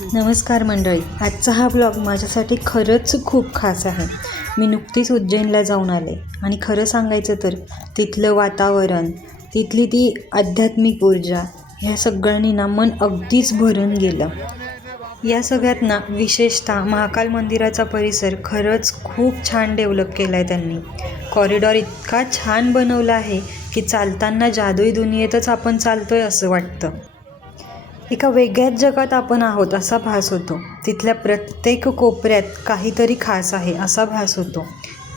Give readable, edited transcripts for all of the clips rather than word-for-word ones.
नमस्कार मंडळी, आजचा हा ब्लॉग माझ्यासाठी खरंच खूप खास आहे. मी नुकतीच उज्जैनला जाऊन आले आणि खरं सांगायचं तर तिथलं वातावरण, तिथली ती आध्यात्मिक ऊर्जा ह्या सगळ्यांनी ना मन अगदीच भरून गेलं. या सगळ्यात ना विशेषतः महाकाल मंदिराचा परिसर खरंच खूप छान डेव्हलप केला आहे त्यांनी. कॉरिडॉर इतका छान बनवला आहे की चालताना जादुई दुनियेतच आपण चालतोय असं वाटतं. एका वेगळ्याच जगात आपण आहोत असा भास होतो. तिथल्या प्रत्येक कोपऱ्यात काहीतरी खास आहे असा भास होतो.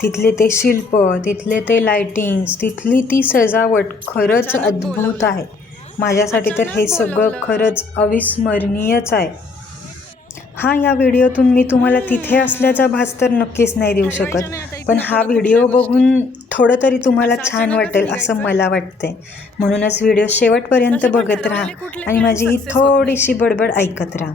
तिथले ते शिल्प, तिथले ते लायटिंग्स, तिथली ती सजावट खरंच अद्भुत आहे. माझ्यासाठी तर हे सगळं खरंच अविस्मरणीयच आहे. या व्हिडिओतून मी तुम्हाला तिथे असल्याचा भास तर नक्कीच नाही देऊ शकत, पण हा व्हिडिओ बघून थोडं तरी तुम्हाला छान वाटेल असं मला वाटतंय. म्हणूनच व्हिडिओ शेवटपर्यंत बघत राहा आणि माझी ही थोडीशी बडबड ऐकत राहा.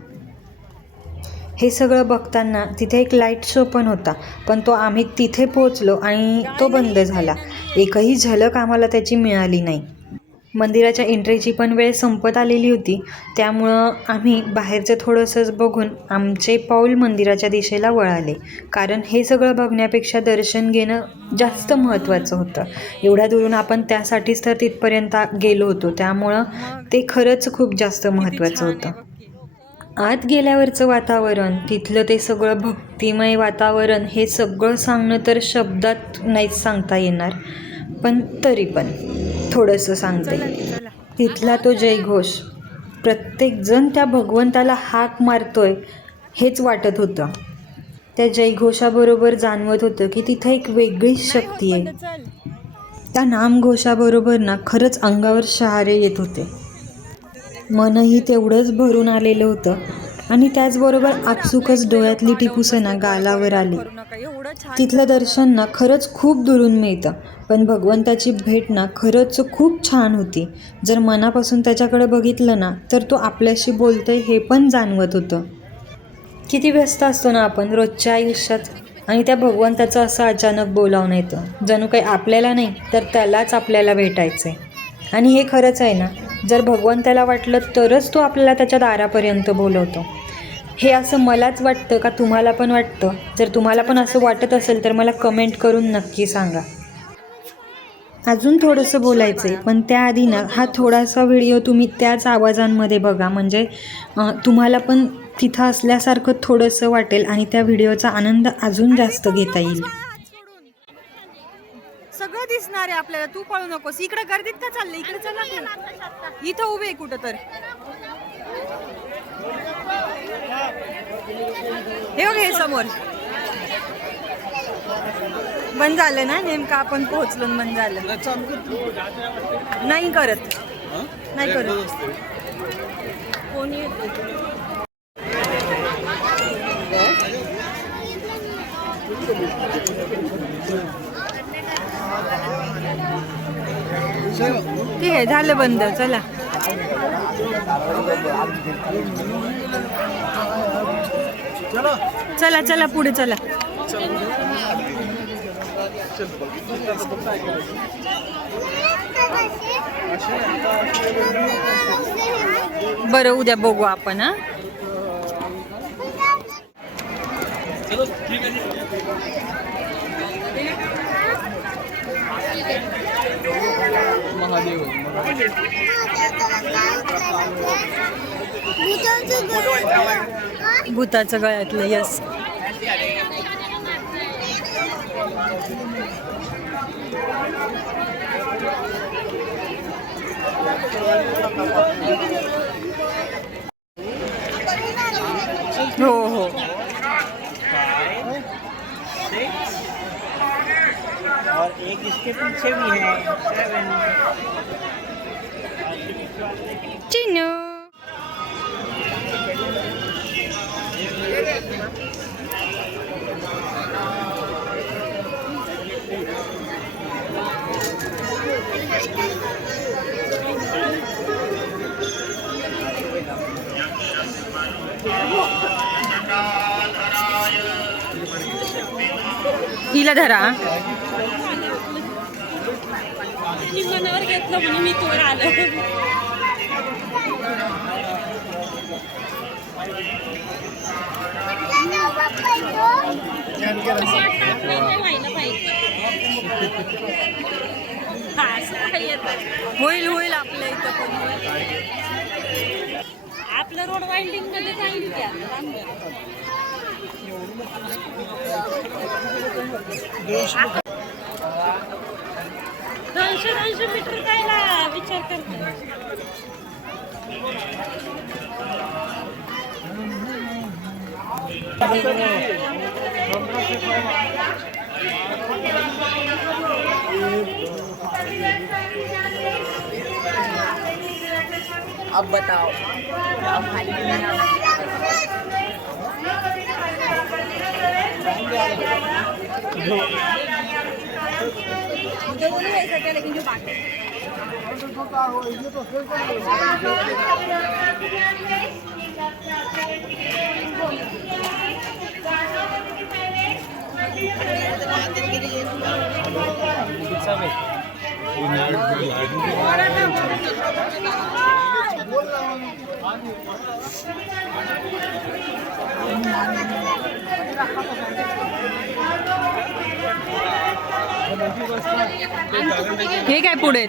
हे सगळं बघताना तिथे एक लाईट शो पण होता, पण तो आम्ही तिथे पोहोचलो आणि तो बंद झाला. एकही झलक आम्हाला त्याची मिळाली नाही. मंदिराच्या एंट्रीची पण वेळ संपत आलेली होती, त्यामुळं आम्ही बाहेरचं थोडंसंच बघून आमचे पाऊल मंदिराच्या दिशेला वळाले. कारण हे सगळं बघण्यापेक्षा दर्शन घेणं जास्त महत्त्वाचं होतं. एवढ्या दुरून आपण त्यासाठीच तर तिथपर्यंत गेलो होतो, त्यामुळं ते खरंच खूप जास्त महत्त्वाचं होतं. आत गेल्यावरचं वातावरण, तिथलं ते सगळं भक्तिमय वातावरण, हे सगळं सांगणं तर शब्दात नाहीच सांगता येणार, पण तरी पण थोडंसं सांगते. तिथला तो जयघोष, प्रत्येकजण त्या भगवंताला हाक मारतोय हेच वाटत होतं. त्या जयघोषाबरोबर जाणवत होतं की तिथं एक वेगळीच शक्ती आहे. त्या नामघोषाबरोबर ना खरंच अंगावर शहारे येत होते. मनही तेवढंच भरून आलेलं होतं आणि त्याचबरोबर आपसुकच डोळ्यातली टिपूसना गालावर आली. तिथलं दर्शन ना खरंच खूप दुरून मिळतं, पण भगवंताची भेट ना खरंच खूप छान होती. जर मनापासून त्याच्याकडे बघितलं ना तर तो आपल्याशी बोलतोय हे पण जाणवत होतं. किती व्यस्त असतो ना आपण रोजच्या आयुष्यात, आणि त्या भगवंताचं असं अचानक बोलावणं येतं, जणू काही आपल्याला नाही तर त्यालाच आपल्याला भेटायचं आहे. आणि हे खरंच आहे ना, जर भगवंताला वाटलं तरच तो आपल्याला त्याच्या दारापर्यंत बोलवतो. हे असं मलाच वाटतं का तुम्हाला पण वाटतं? जर तुम्हाला पण असं वाटत असेल तर मला कमेंट करून नक्की सांगा. अजून थोडंसं बोलायचं आहे, पण त्याआधी ना हा थोडासा व्हिडिओ तुम्ही त्याच आवाजांमध्ये बघा, म्हणजे तुम्हाला पण तिथं असल्यासारखं थोडंसं वाटेल आणि त्या व्हिडिओचा आनंद अजून जास्त घेता येईल. सगळं दिसणार आहे आपल्याला, तू पळू नकोस. इकडे गर्दीत का चालले? इकडे चला, इथं उभे कुठं तर. हे बघ, हे समोर बंद झालं ना, नेमकं आपण पोहोचलो बंद झालं. नाही करत, नाही करत कोणी. ठीक आहे, झालं बंद. चला चला चला पुढे चला. बरं, उद्या बघू आपण. भूताचं गळ्यातलं, यस. हो हो. और एक इसके पीछे भी है 7. चिन्नू हिला धरा. मनावर घेतलं म्हणून मी तोर आलं. होईल होईल आपल्या इथं पण आपलं रोड वाइंडिंग मध्ये चांगली द्या. 200 मीटर कायला विचार करते. अब बताओ हे काय पुढे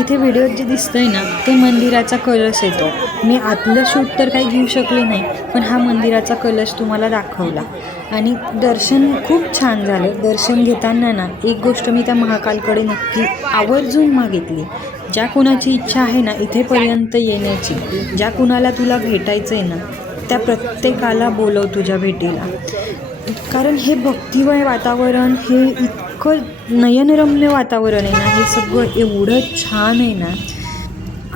इथे व्हिडिओत जे दिसतंय ना ते मंदिराचा कलश येतो. मी आतलं शूट तर काही घेऊ शकले नाही, पण हा मंदिराचा कलश तुम्हाला दाखवला. आणि दर्शन खूप छान झालं. दर्शन घेताना ना एक गोष्ट मी त्या महाकालकडे नक्की आवर्जून मागितली. ज्या कुणाची इच्छा आहे ना इथेपर्यंत येण्याची, ज्या कुणाला तुला भेटायचं आहे ना त्या प्रत्येकाला बोलव तुझ्या भेटीला. कारण हे भक्तिमय वातावरण, हे इतकं नयनरम्य वातावरण आहे ना, हे सगळं एवढं छान आहे ना.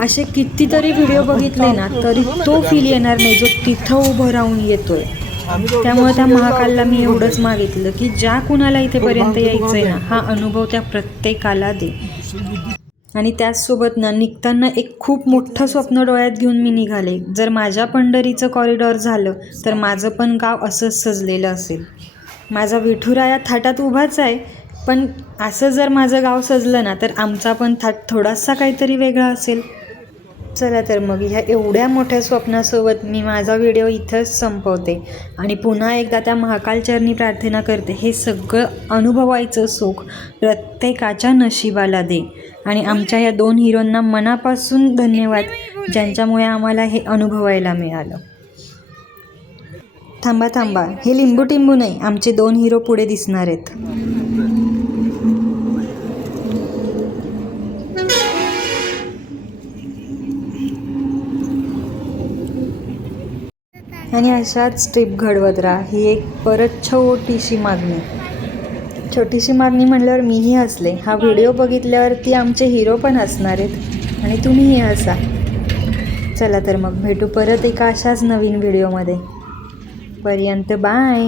असे कितीतरी व्हिडिओ बघितले ना तरी तो फील येणार नाही जो तिथं उभं राहून येतोय. त्यामुळे त्या महाकालला मी एवढंच मागितलं की ज्या कुणाला इथेपर्यंत यायचं आहे ना हा अनुभव त्या प्रत्येकाला दे. आणि त्याचसोबत ना निघताना एक खूप मोठं स्वप्न डोळ्यात घेऊन मी निघाले. जर माझ्या पंढरीचं कॉरिडॉर झालं तर माझं पण गाव असंच सजलेलं असेल. माझा विठुराया थाटात उभाच आहे, पण असं जर माझं गाव सजलं ना तर आमचा पण थाट थोडासा काहीतरी वेगळा असेल. चला तर मग ह्या एवढ्या मोठ्या स्वप्नासोबत मी माझा व्हिडिओ इथंच संपवते आणि पुन्हा एकदा त्या महाकालचरणी प्रार्थना करते हे सगळं अनुभवायचं सुख प्रत्येकाच्या नशिबाला दे. आणि आमच्या या 2 हिरोंना मनापासून धन्यवाद ज्यांच्यामुळे आम्हाला हे अनुभवायला मिळालं. थांबा थांबा, हे लिंबू टिंबू नाही, आमचे 2 हिरो पुढे दिसणार आहेत. आणि अशाच ट्रिप घडवत राहा. ही एक परत छोटीशी मागणी म्हटल्यावर मीही हसले. हा व्हिडिओ बघितल्यावरती आमचे हिरो पण हसणार आहेत आणि तुम्हीही हसा. चला तर मग भेटू परत एका अशाच नवीन व्हिडिओमध्ये. पर्यंत बाय.